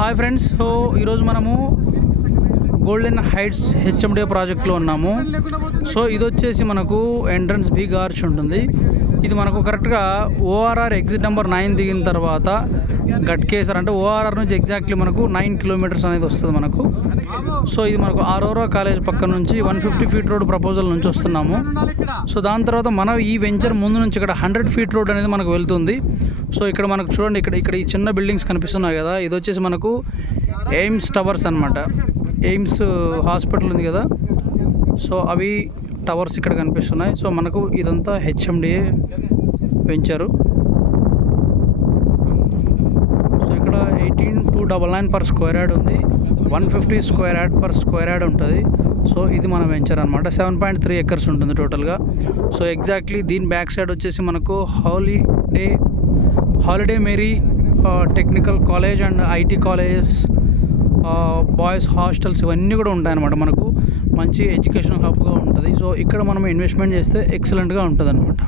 Hi friends, so ఈరోజు మనము golden heights హెచ్ఎండే ప్రాజెక్ట్లో ఉన్నాము. సో ఇది వచ్చేసి మనకు ఎంట్రన్స్ బిగ్ ఆర్చ్ ఉంటుంది. ఇది మనకు కరెక్ట్గా ఓఆర్ఆర్ ఎగ్జిట్ నెంబర్ 9 దిగిన తర్వాత గట్కేసర్ అంటే ఓఆర్ఆర్ నుంచి ఎగ్జాక్ట్లీ మనకు 9 కిలోమీటర్స్ అనేది వస్తుంది మనకు. సో ఇది మనకు ఆరోరా కాలేజ్ పక్క నుంచి 150 ఫీట్ రోడ్ ప్రపోజల్ నుంచి వస్తున్నాము. సో దాని తర్వాత మన ఈ వెంచర్ ముందు నుంచి ఇక్కడ 100 ఫీట్ రోడ్ అనేది మనకు వెళ్తుంది. సో ఇక్కడ మనకు చూడండి, ఇక్కడ ఈ చిన్న బిల్డింగ్స్ కనిపిస్తున్నాయి కదా, ఇది వచ్చేసి మనకు ఎయిమ్స్ టవర్స్ అనమాట. ఎయిమ్స్ హాస్పిటల్ ఉంది కదా, సో అవి టవర్స్ ఇక్కడ కనిపిస్తున్నాయి. సో మనకు ఇదంతా హెచ్ఎండిఏ వెంచరు. సో ఇక్కడ 18,299 పర్ స్క్వేర్ యార్డ్ ఉంది, 150 square yard per square yard ఉంటుంది. సో ఇది మన వెంచర్ అనమాట. 7.3 ఎకర్స్ ఉంటుంది టోటల్గా. సో ఎగ్జాక్ట్లీ దీని బ్యాక్ సైడ్ వచ్చేసి మనకు holy Mary technical college and IT colleges, boys hostels ఇవన్నీ కూడా ఉంటాయన్నమాట. మనకు మంచి ఎడ్యుకేషన్ హబ్గా ఉంటుంది. సో ఇక్కడ మనం ఇన్వెస్ట్మెంట్ చేస్తే ఎక్సలెంట్గా ఉంటుంది అనమాట.